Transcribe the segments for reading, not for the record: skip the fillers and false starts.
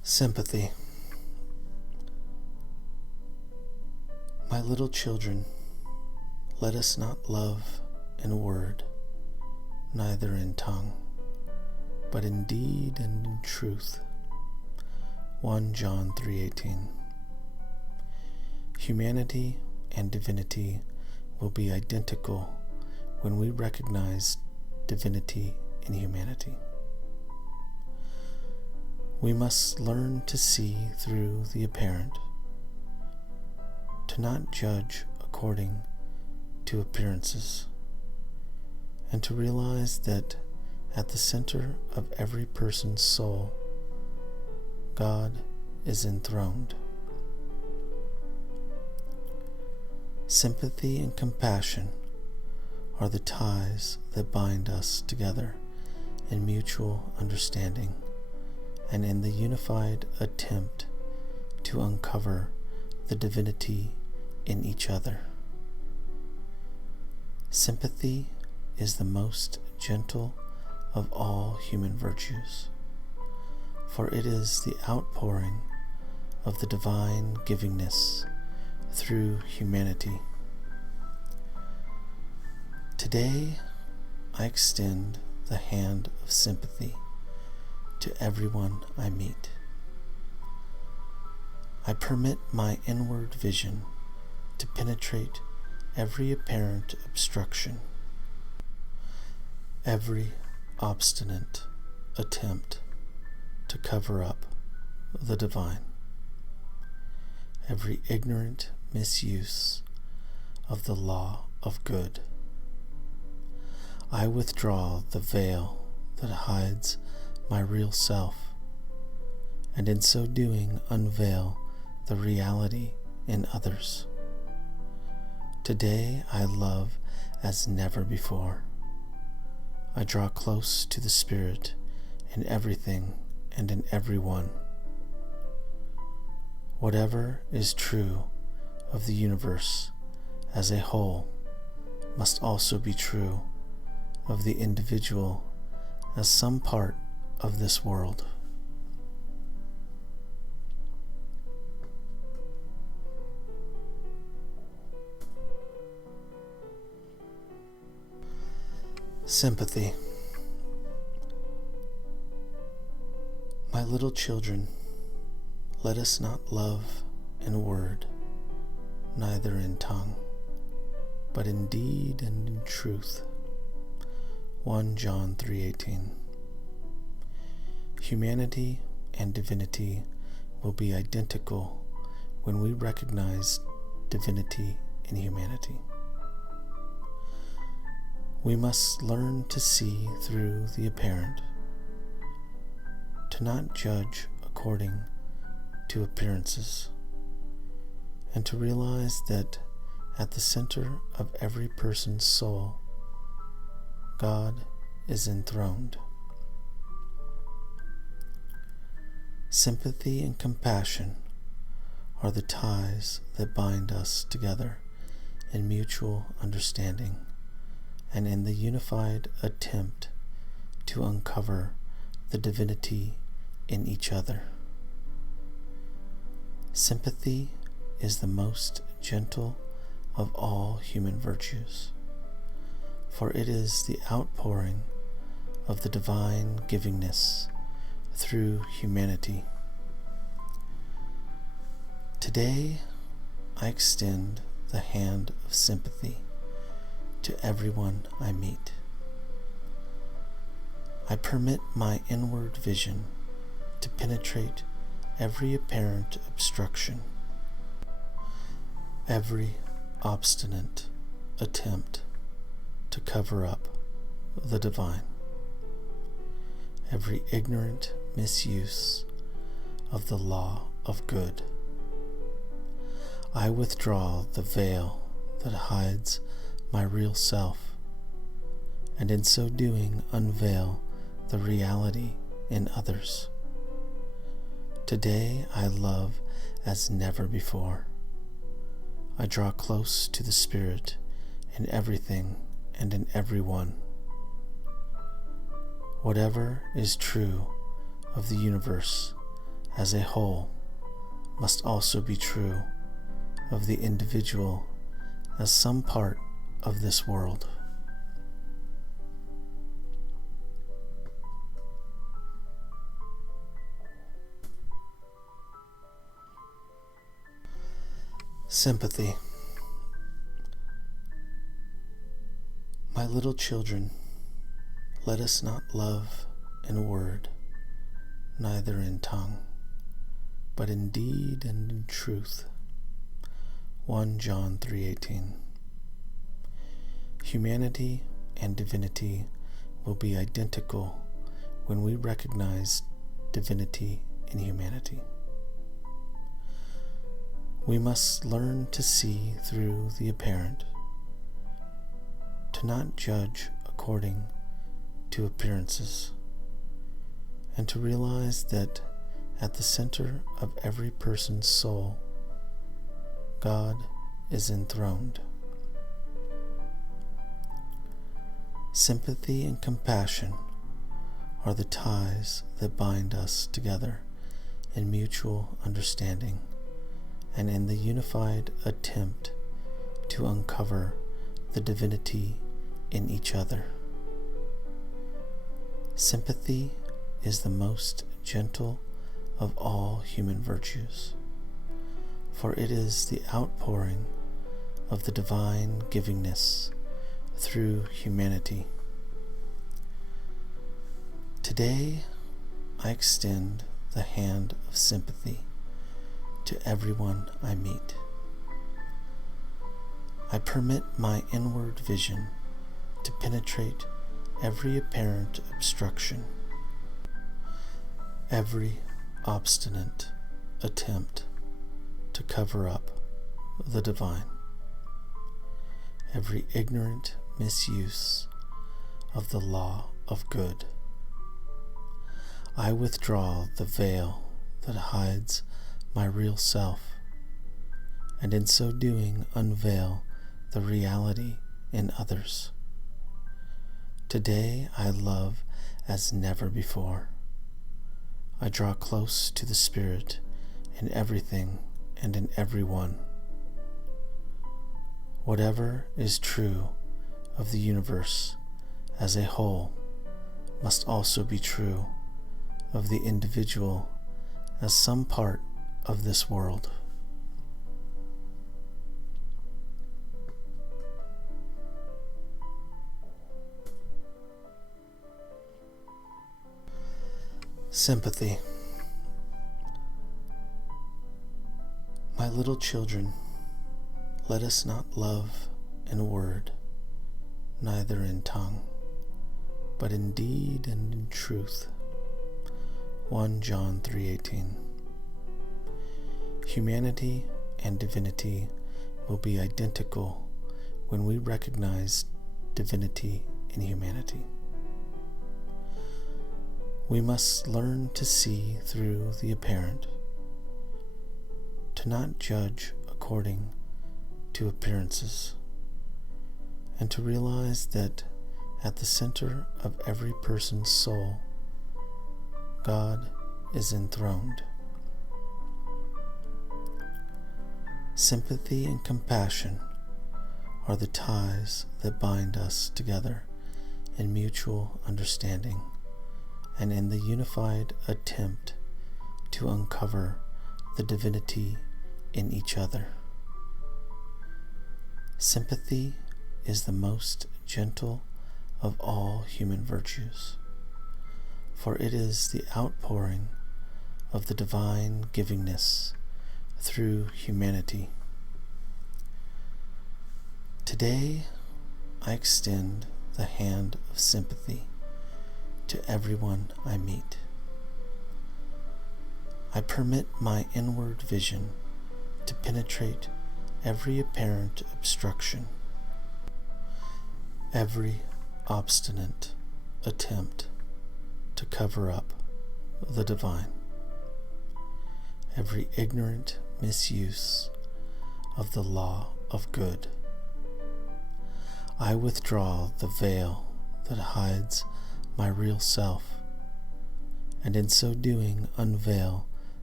Sympathy. My little children, let us not love in word, neither in tongue, but in deed and in truth. 1 John 3:18. Humanity and divinity will be identical when we recognize divinity in humanity. We must learn to see through the apparent, to not judge according to appearances, and to realize that at the center of every person's soul, God is enthroned. Sympathy and compassion are the ties that bind us together in mutual understanding and in the unified attempt to uncover the divinity in each other. Sympathy is the most gentle of all human virtues, for it is the outpouring of the divine givingness through humanity. Today, I extend the hand of sympathy to everyone I meet. I permit my inward vision to penetrate every apparent obstruction, every obstinate attempt to cover up the divine, every ignorant misuse of the law of good. I withdraw the veil that hides my real self, and in so doing unveil the reality in others. Today I love as never before. I draw close to the Spirit in everything and in everyone. Whatever is true of the universe as a whole must also be true of the individual as some part of this world. Sympathy. My little children, let us not love in word, neither in tongue, but in deed and in truth. 1 John 3:18. Humanity and divinity will be identical when we recognize divinity in humanity. We must learn to see through the apparent, to not judge according to appearances, and to realize that at the center of every person's soul, God is enthroned. Sympathy and compassion are the ties that bind us together in mutual understanding and in the unified attempt to uncover the divinity in each other. Sympathy is the most gentle of all human virtues, for it is the outpouring of the divine givingness through humanity. Today, I extend the hand of sympathy to everyone I meet. I permit my inward vision to penetrate every apparent obstruction, every obstinate attempt to cover up the divine, every ignorant misuse of the law of good. I withdraw the veil that hides my real self, and in so doing unveil the reality in others. Today I love as never before. I draw close to the Spirit in everything and in everyone. Whatever is true of the universe as a whole must also be true of the individual as some part of this world. Sympathy. My little children, let us not love in word, neither in tongue, but in deed and in truth. 1 John 3:18. Humanity and divinity will be identical when we recognize divinity in humanity. We must learn to see through the apparent, to not judge according to appearances, and to realize that at the center of every person's soul, God is enthroned. Sympathy and compassion are the ties that bind us together in mutual understanding and in the unified attempt to uncover the divinity in each other. Sympathy is the most gentle of all human virtues, for it is the outpouring of the divine givingness through humanity. Today, I extend the hand of sympathy to everyone I meet. I permit my inward vision to penetrate every apparent obstruction, every obstinate attempt to cover up the divine, every ignorant misuse of the law of good. I withdraw the veil that hides my real self, and in so doing unveil the reality in others. Today I love as never before. I draw close to the Spirit in everything and in everyone. Whatever is true of the universe as a whole must also be true of the individual as some part of this world. Sympathy. My little children, let us not love in word, neither in tongue, but in deed and in truth. 1 John 3:18. Humanity and divinity will be identical when we recognize divinity in humanity. We must learn to see through the apparent, to not judge according to appearances, and to realize that at the center of every person's soul, God is enthroned. Sympathy and compassion are the ties that bind us together in mutual understanding and in the unified attempt to uncover the divinity in each other. Sympathy is the most gentle of all human virtues, for it is the outpouring of the divine givingness through humanity. Today, I extend the hand of sympathy to everyone I meet. I permit my inward vision to penetrate every apparent obstruction, every obstinate attempt to cover up the divine, every ignorant misuse of the law of good. I withdraw the veil that hides my real self, and in so doing unveil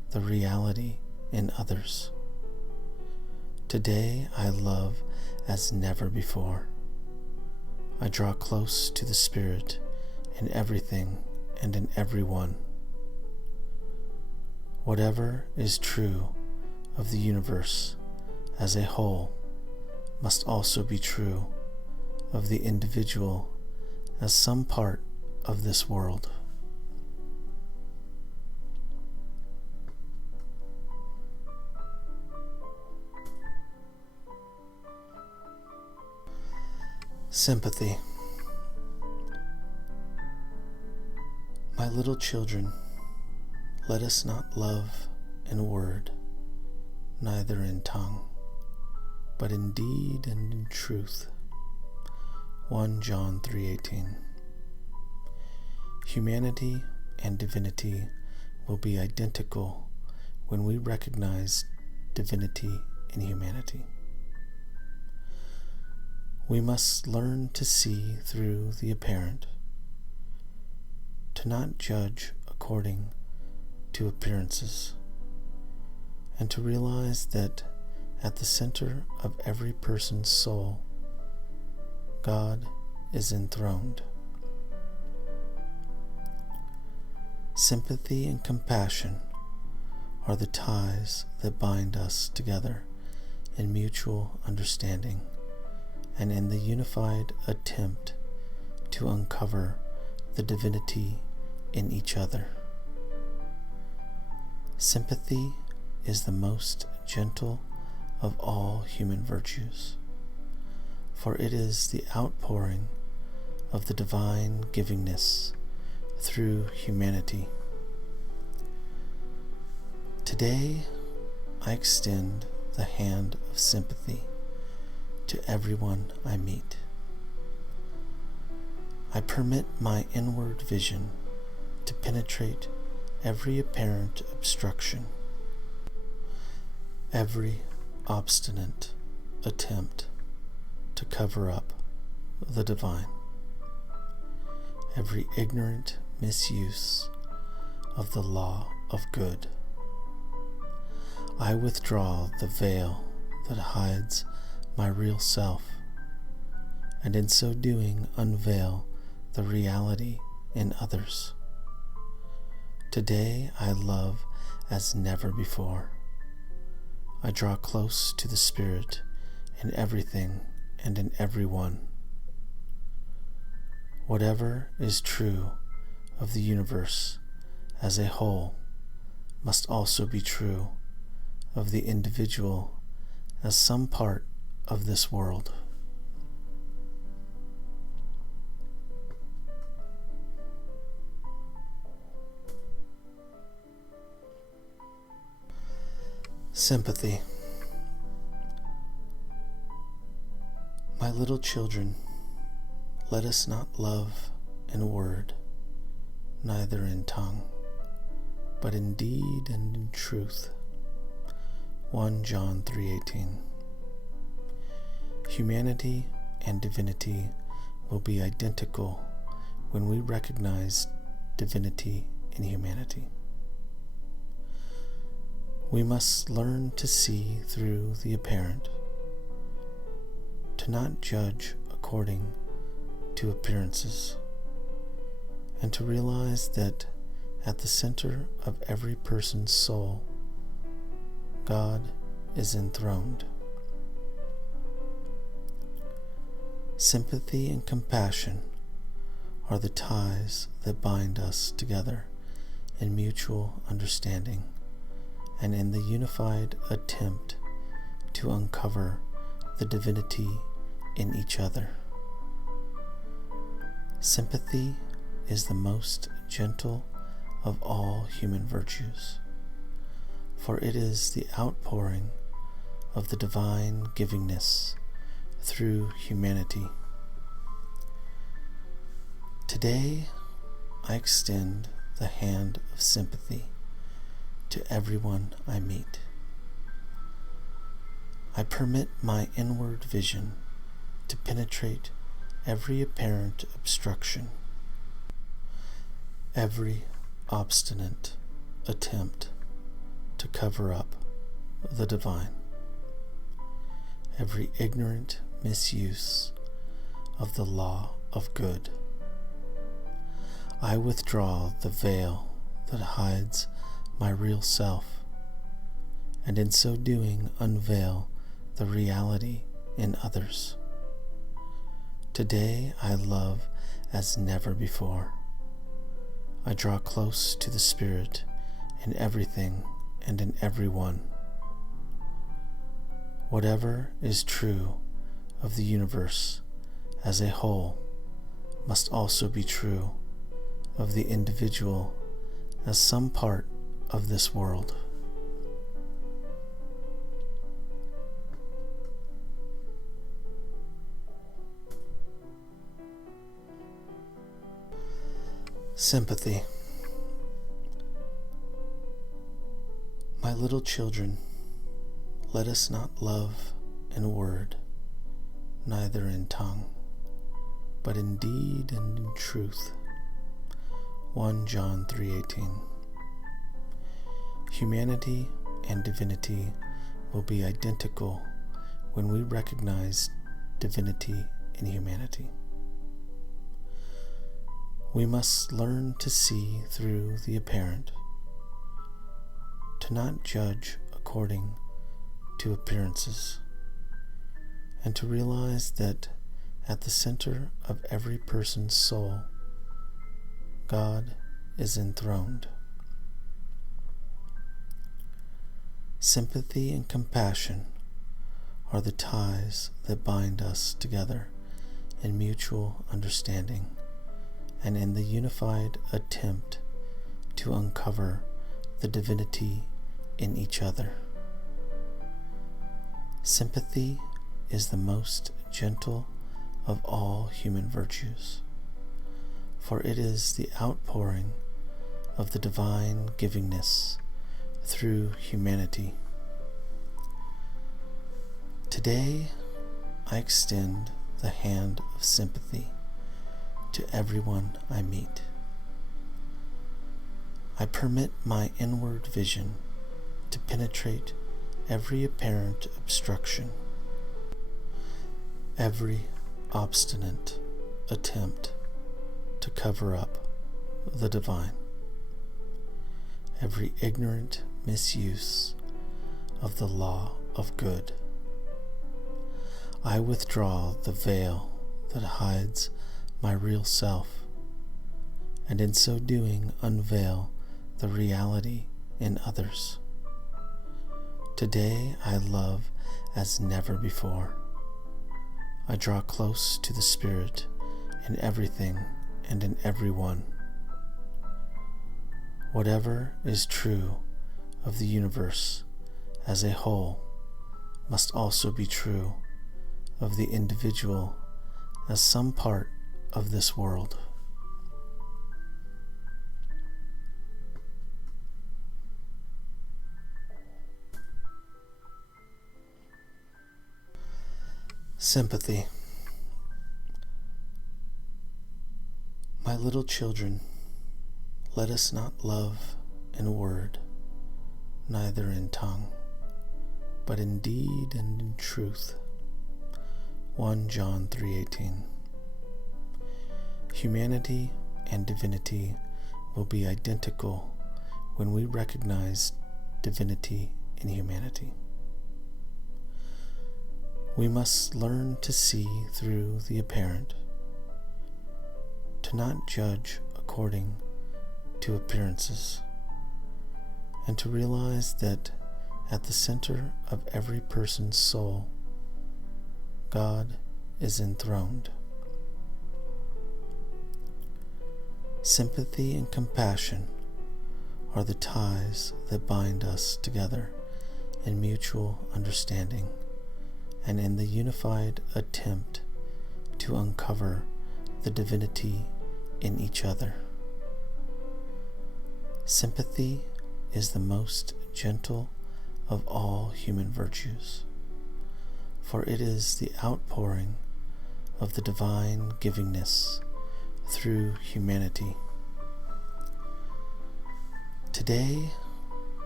the reality in others. Today I love as never before. I draw close to the Spirit in everything and in everyone. Whatever is true of the universe as a whole must also be true of the individual as some part of this world. Sympathy. My little children, let us not love in word, neither in tongue, but in deed and in truth. 1 John 3:18. Humanity and divinity will be identical when we recognize divinity in humanity. We must learn to see through the apparent, to not judge according to appearances, and to realize that at the center of every person's soul, God is enthroned. Sympathy and compassion are the ties that bind us together in mutual understanding and in the unified attempt to uncover the divinity in each other. Sympathy is the most gentle of all human virtues, for it is the outpouring of the divine givingness through humanity. Today, I extend the hand of sympathy to everyone I meet. I permit my inward vision to penetrate every apparent obstruction, every obstinate attempt to cover up the divine, every ignorant misuse of the law of good. I withdraw the veil that hides my real self, and in so doing unveil the reality in others. Today I love as never before. I draw close to the Spirit in everything and in everyone. Whatever is true of the universe as a whole must also be true of the individual as some part of this world. Sympathy. My little children, let us not love in word, neither in tongue, but in deed and in truth. 1 John 3:18. Humanity and divinity will be identical when we recognize divinity in humanity. We must learn to see through the apparent, to not judge according to appearances, and to realize that at the center of every person's soul, God is enthroned. Sympathy and compassion are the ties that bind us together in mutual understanding and in the unified attempt to uncover the divinity in each other. Sympathy is the most gentle of all human virtues, for it is the outpouring of the divine givingness through humanity. Today, I extend the hand of sympathy to everyone I meet. I permit my inward vision to penetrate every apparent obstruction, every obstinate attempt to cover up the divine. Every ignorant misuse of the law of good. I withdraw the veil that hides my real self, and in so doing unveil the reality in others. Today I love as never before. I draw close to the Spirit in everything and in everyone. Whatever is true of the universe as a whole must also be true of the individual as some part of this world. Sympathy. My little children, let us not love in word, neither in tongue, but in deed and in truth. 1 John 3:18. Humanity and divinity will be identical when we recognize divinity in humanity. We must learn to see through the apparent, to not judge according to appearances, and to realize that at the center of every person's soul, God is enthroned. Sympathy and compassion are the ties that bind us together in mutual understanding and in the unified attempt to uncover the divinity in each other. Sympathy is the most gentle of all human virtues, for it is the outpouring of the divine givingness through humanity. Today, I extend the hand of sympathy to everyone I meet. I permit my inward vision to penetrate every apparent obstruction, every obstinate attempt to cover up the divine, every ignorant misuse of the law of good. I withdraw the veil that hides my real self, and in so doing unveil the reality in others. Today I love as never before. I draw close to the Spirit in everything and in everyone. Whatever is true of the universe as a whole must also be true of the individual as some part of this world. Sympathy. My little children, let us not love in word, neither in tongue, but in deed and in truth. 1 John 3:18. Humanity and divinity will be identical when we recognize divinity in humanity. We must learn to see through the apparent, to not judge according to appearances, and to realize that at the center of every person's soul, God is enthroned. Sympathy and compassion are the ties that bind us together in mutual understanding and in the unified attempt to uncover the divinity in each other. Sympathy is the most gentle of all human virtues, for it is the outpouring of the divine givingness through humanity. Today,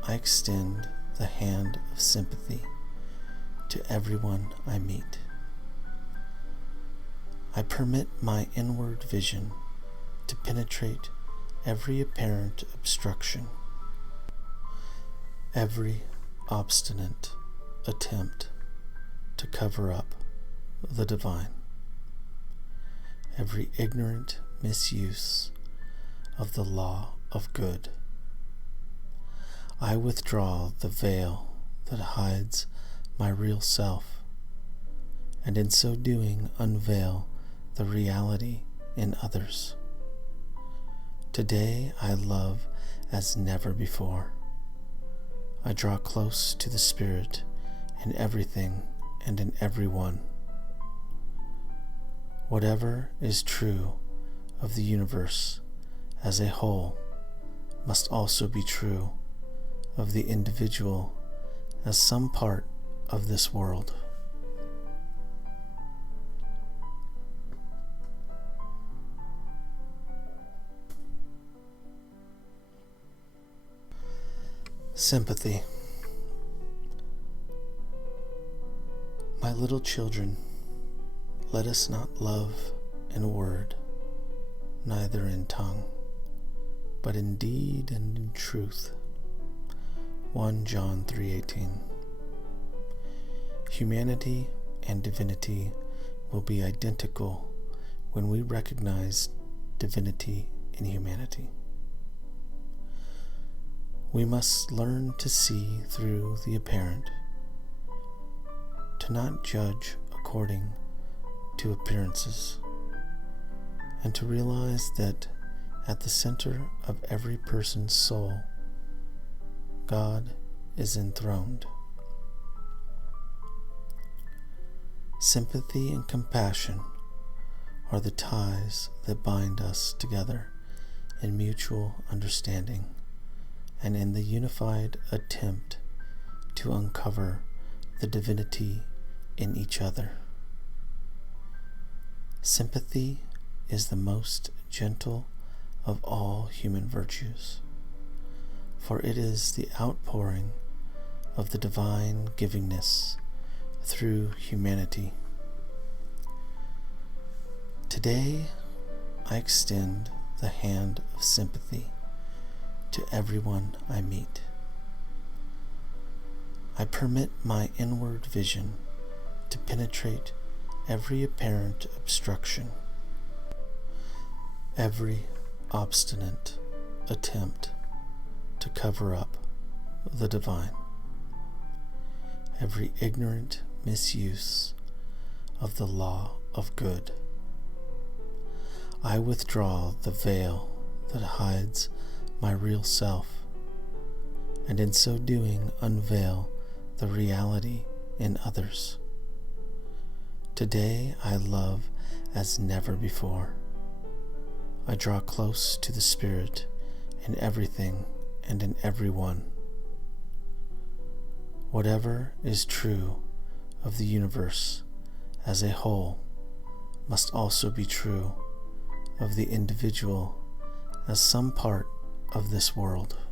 I extend the hand of sympathy to everyone I meet. I permit my inward vision to penetrate every apparent obstruction, every obstinate attempt to cover up the divine, every ignorant misuse of the law of good. I withdraw the veil that hides my real self, and in so doing unveil the reality in others. Today I love as never before. I draw close to the Spirit in everything and in everyone. Whatever is true of the universe as a whole must also be true of the individual as some part of this world. Sympathy. My little children, let us not love in word, neither in tongue, but in deed and in truth. 1 John 3:18. Humanity and divinity will be identical when we recognize divinity in humanity. We must learn to see through the apparent, to not judge according to appearances, and to realize that at the center of every person's soul, God is enthroned. Sympathy and compassion are the ties that bind us together in mutual understanding and in the unified attempt to uncover the divinity in each other. Sympathy is the most gentle of all human virtues, for it is the outpouring of the divine givingness through humanity. Today, I extend the hand of sympathy to everyone I meet. I permit my inward vision to penetrate every apparent obstruction, every obstinate attempt to cover up the divine, every ignorant misuse of the law of good. I withdraw the veil that hides my real self, and in so doing unveil the reality in others. Today I love as never before. I draw close to the Spirit in everything and in everyone. Whatever is true of the universe as a whole must also be true of the individual as some part of this world.